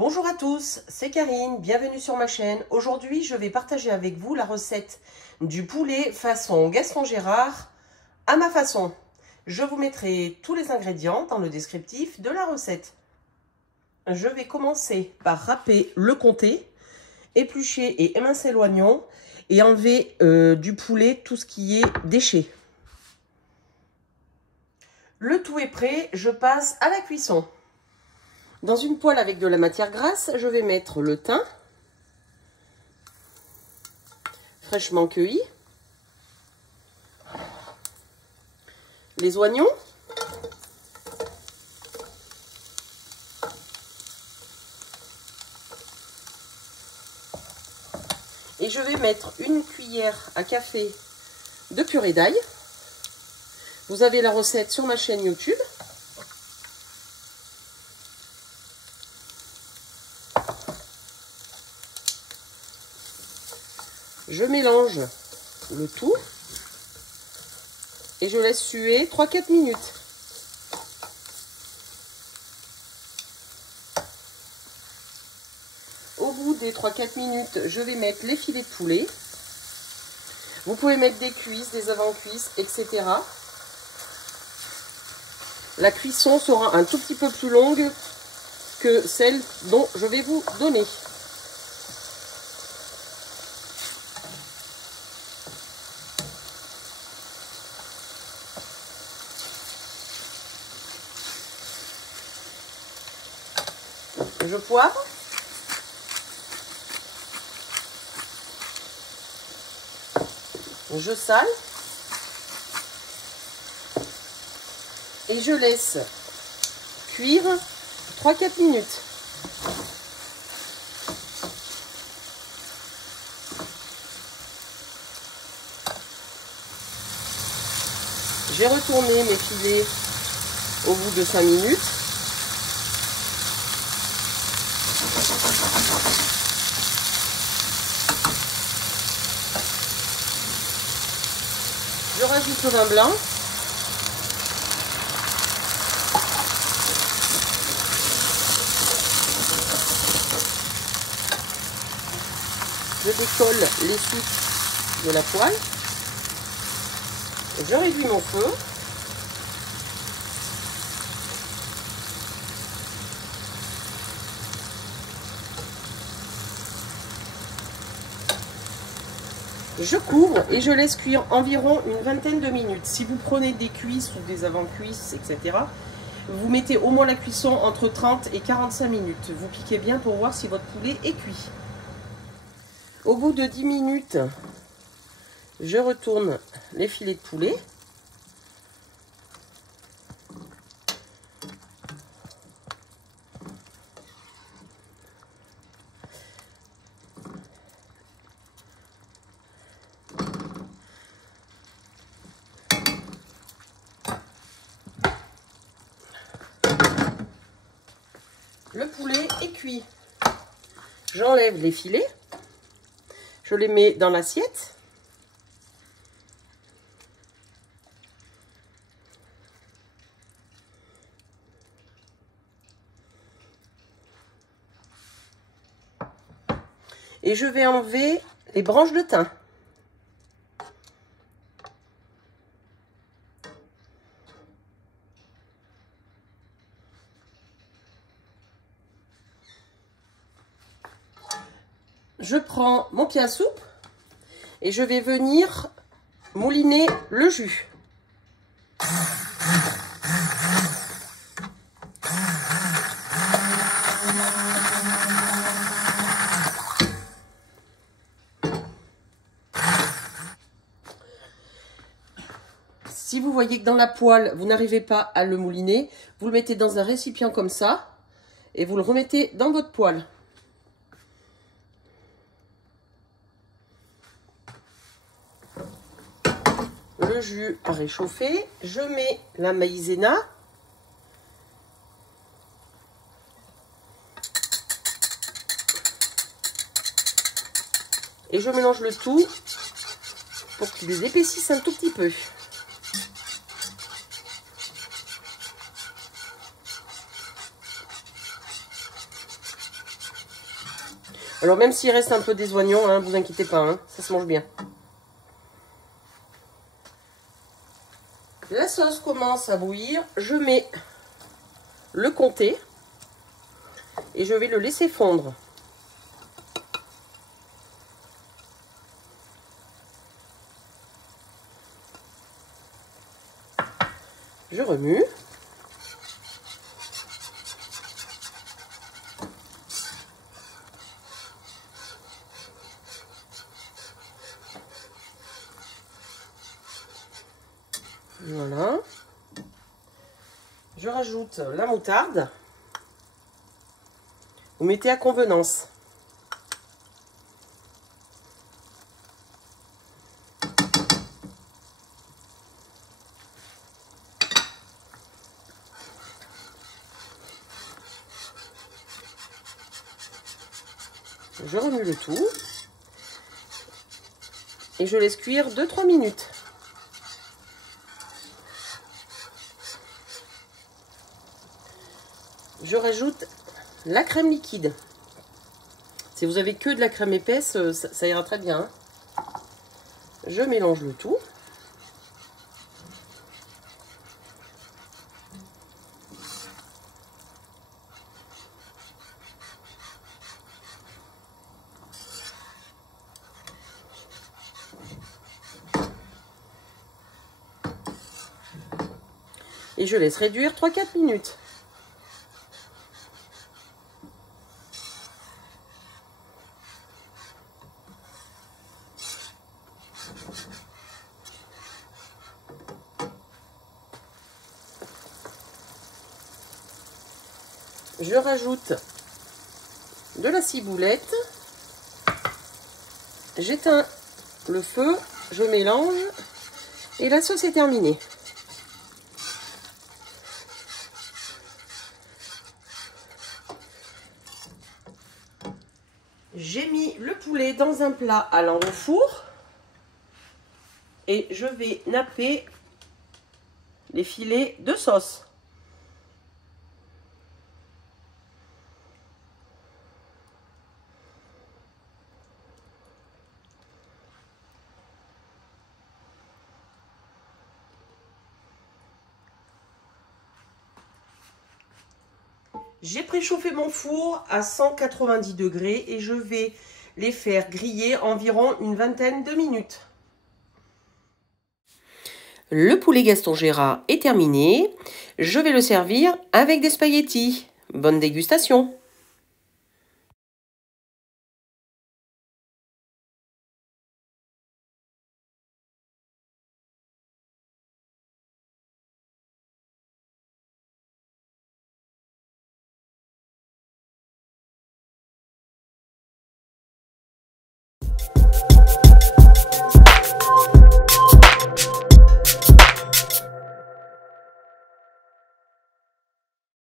Bonjour à tous, c'est Karine, bienvenue sur ma chaîne. Aujourd'hui, je vais partager avec vous la recette du poulet façon Gaston Gérard à ma façon. Je vous mettrai tous les ingrédients dans le descriptif de la recette. Je vais commencer par râper le comté, éplucher et émincer l'oignon et enlever du poulet tout ce qui est déchets. Le tout est prêt, je passe à la cuisson. Dans une poêle avec de la matière grasse, je vais mettre le thym, fraîchement cueilli, les oignons, et je vais mettre une cuillère à café de purée d'ail. Vous avez la recette sur ma chaîne YouTube. Je mélange le tout et je laisse suer 3-4 minutes. Au bout des 3-4 minutes, je vais mettre les filets de poulet. Vous pouvez mettre des cuisses, des avant-cuisses, etc. La cuisson sera un tout petit peu plus longue que celle dont je vais vous donner. Je poivre. Je sale. Et je laisse cuire 3-4 minutes. J'ai retourné mes filets au bout de 5 minutes. Je rajoute le vin blanc. Je décolle les sucres de la poêle. Je réduis mon feu. Je couvre et je laisse cuire environ une vingtaine de minutes. Si vous prenez des cuisses ou des avant-cuisses, etc., vous mettez au moins la cuisson entre 30 et 45 minutes. Vous piquez bien pour voir si votre poulet est cuit. Au bout de 10 minutes, je retourne les filets de poulet. Le poulet est cuit. J'enlève les filets. Je les mets dans l'assiette. Et je vais enlever les branches de thym. Je prends mon pied à soupe et je vais venir mouliner le jus. Si vous voyez que dans la poêle, vous n'arrivez pas à le mouliner, vous le mettez dans un récipient comme ça et vous le remettez dans votre poêle. Le jus a réchauffé, je mets la maïzena. Et je mélange le tout pour qu'il épaississe un tout petit peu. Alors même s'il reste un peu des oignons, hein, vous inquiétez pas, hein, ça se mange bien. La sauce commence à bouillir. Je mets le comté et je vais le laisser fondre. Je remue. Voilà. Je rajoute la moutarde. Vous mettez à convenance. Je remue le tout. Et je laisse cuire 2-3 minutes. Je rajoute la crème liquide. Si vous avez que de la crème épaisse, ça ira très bien. Je mélange le tout. Et je laisse réduire 3-4 minutes. Je rajoute de la ciboulette. J'éteins le feu, je mélange et la sauce est terminée. J'ai mis le poulet dans un plat allant au four et je vais napper les filets de sauce. J'ai préchauffé mon four à 190 degrés et je vais les faire griller environ une vingtaine de minutes. Le poulet Gaston Gérard est terminé. Je vais le servir avec des spaghettis. Bonne dégustation!